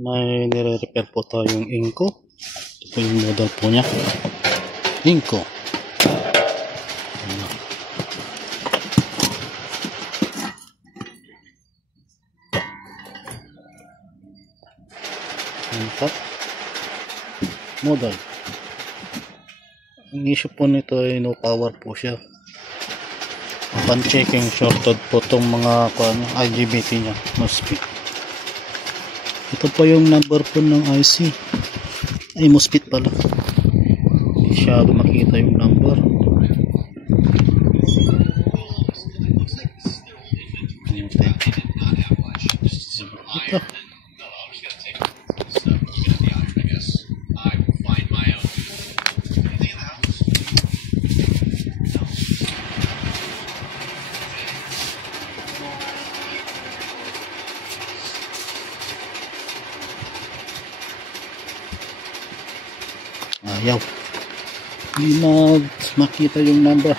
May nire-repair po tayong Inco. Ito po yung model po niya. Inco. Ito. Model. Ang issue po nito ay no power po siya. Upon checking, shorted po itong mga IGBT niya. No speed. Ito po yung number po ng IC. Ay, MOSFET pala. Hindi siya makita yung number. Ito. Ayaw. Hindi makita yung number.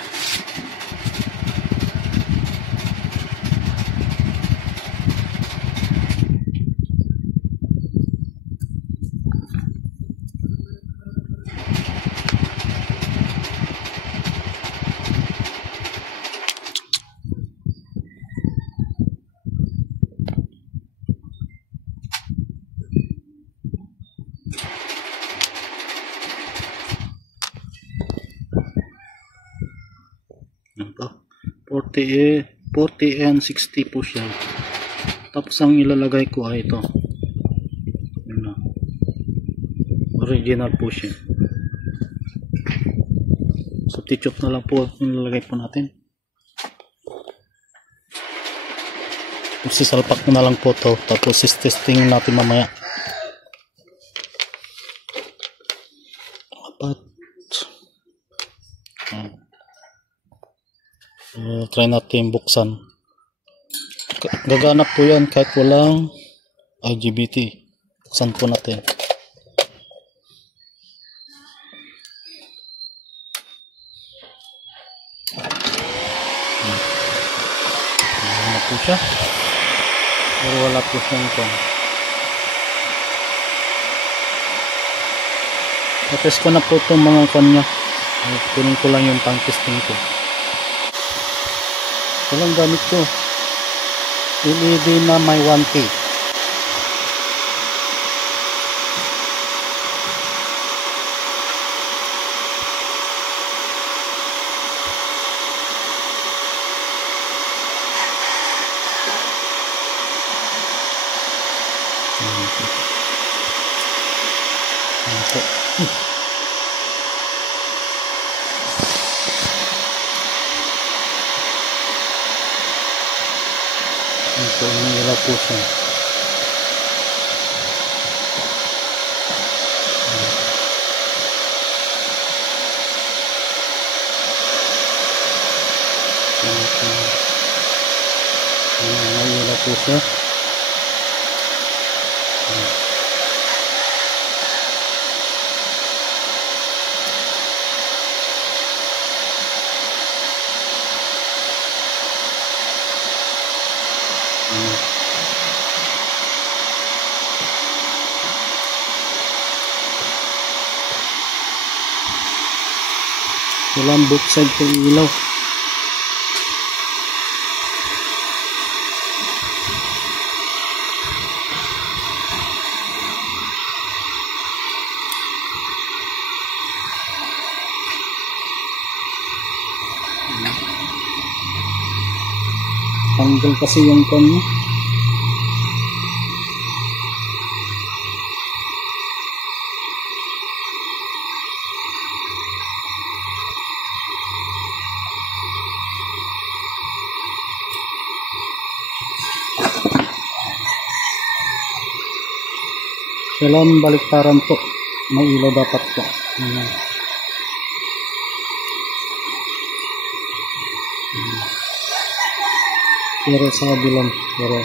Ito, 40 and 60 po siya. Tapos ang ilalagay ko ay ito. Original po siya. Substitute na lang po ilalagay po natin. Sisalpak na lang po to. Tapos testing natin mamaya. Apat. Try natin buksan. Gaganap po yan kahit walang IGBT. Buksan po natin. Ano po siya? Pero wala po siyang ito. Natest ko na po itong mga kanya. Kunin ko lang yung pang testing ko. Walang gamit ko. LED na may 1K. Ito, nila po siya. Nila po siya. Walang both side po yung ilaw. Tanggal kasi yung kanya. Kailangan baliktaran po. May ilaw dapat po. Pero sa kabilang. Pero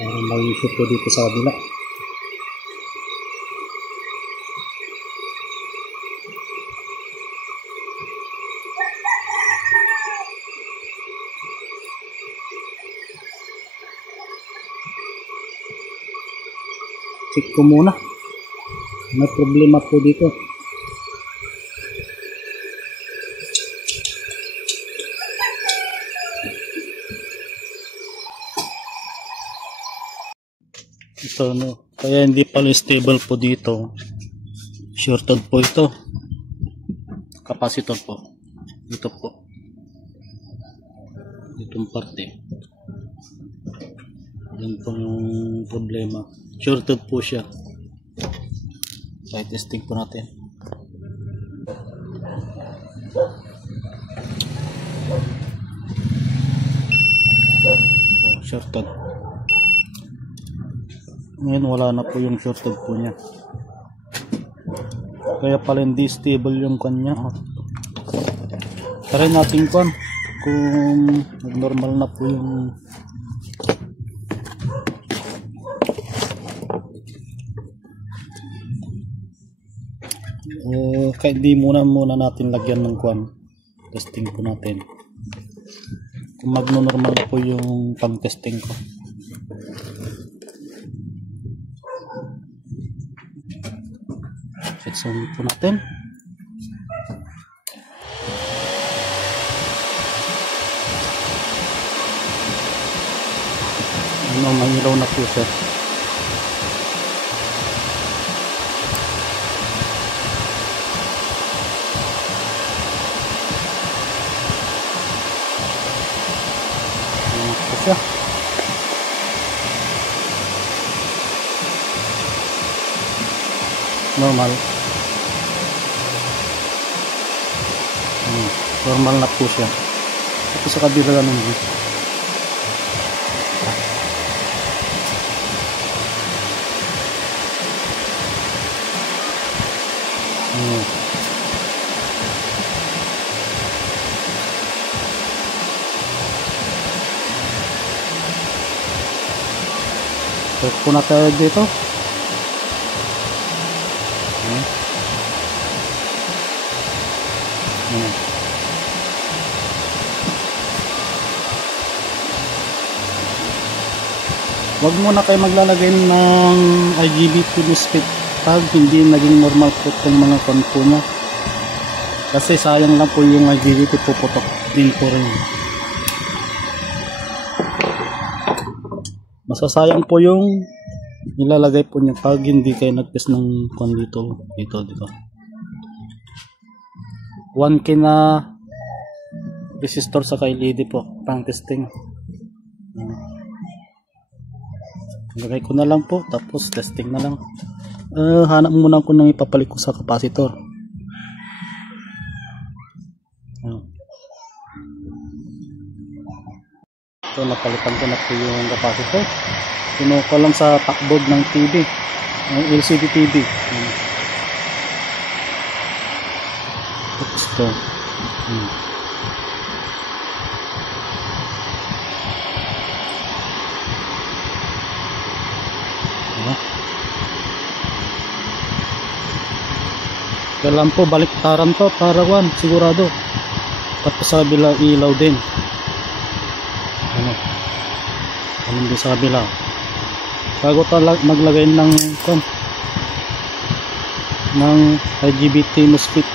may issue po dito sa kabila. check ko muna. May problema po dito. Ito no, kaya hindi pala stable po dito. Shorted po ito. Capacitor po. Ito po. Itong parte. Yan po yung problema. Shorted po siya. Kaya testing po natin. Oh, shorted. Ngayon wala na po yung shorted po niya. Kaya pala hindi stable yung kanya. Try natin kung normal na po yung kaya di muna natin lagyan ng kwan. Testing po natin kung magno-normal na po yung pang-testing ko. Set sound po natin. May ilaw na po siya. Siya. Normal. Normal na po siya. Ito sa kabila ng view. Check po na tayo dito. Wag muna kayo maglalagay ng IGBT MOSFET pag hindi naging normal po itong mga konpo niya. Kasi sayang lang po yung IGBT, puputok din po rin. Masasayang po yung nilalagay po niya pag hindi kayo nagtest ng kon dito, di ba? 1K na resistor sa LED po pang testing. Lagay ko na lang po, tapos testing na lang. Hanap muna ako ng ipapalit ko sa capacitor. So napalitan ko na po yung capacitor. Kinuha ko lang sa backboard ng TV, ng LCD TV. Tapos ito. Kailan po baliktaran to para sigurado. Tapos sa kabila ilaw din. Ano din sa kabila. Bago maglagay ng IGBT MOSFET.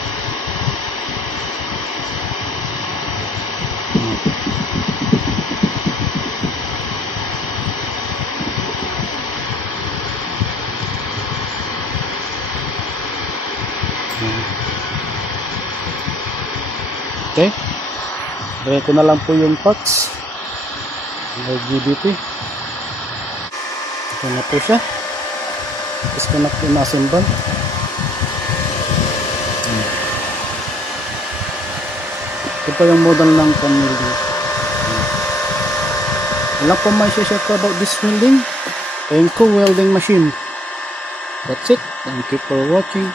Okay, lagay ko na lang po yung parts IGBT. Ito na po siya. Disconnect yung assemble. Ito pa yung model ng welding. Wala po may share ko about this welding. Thank you, welding machine. That's it. Thank you for watching.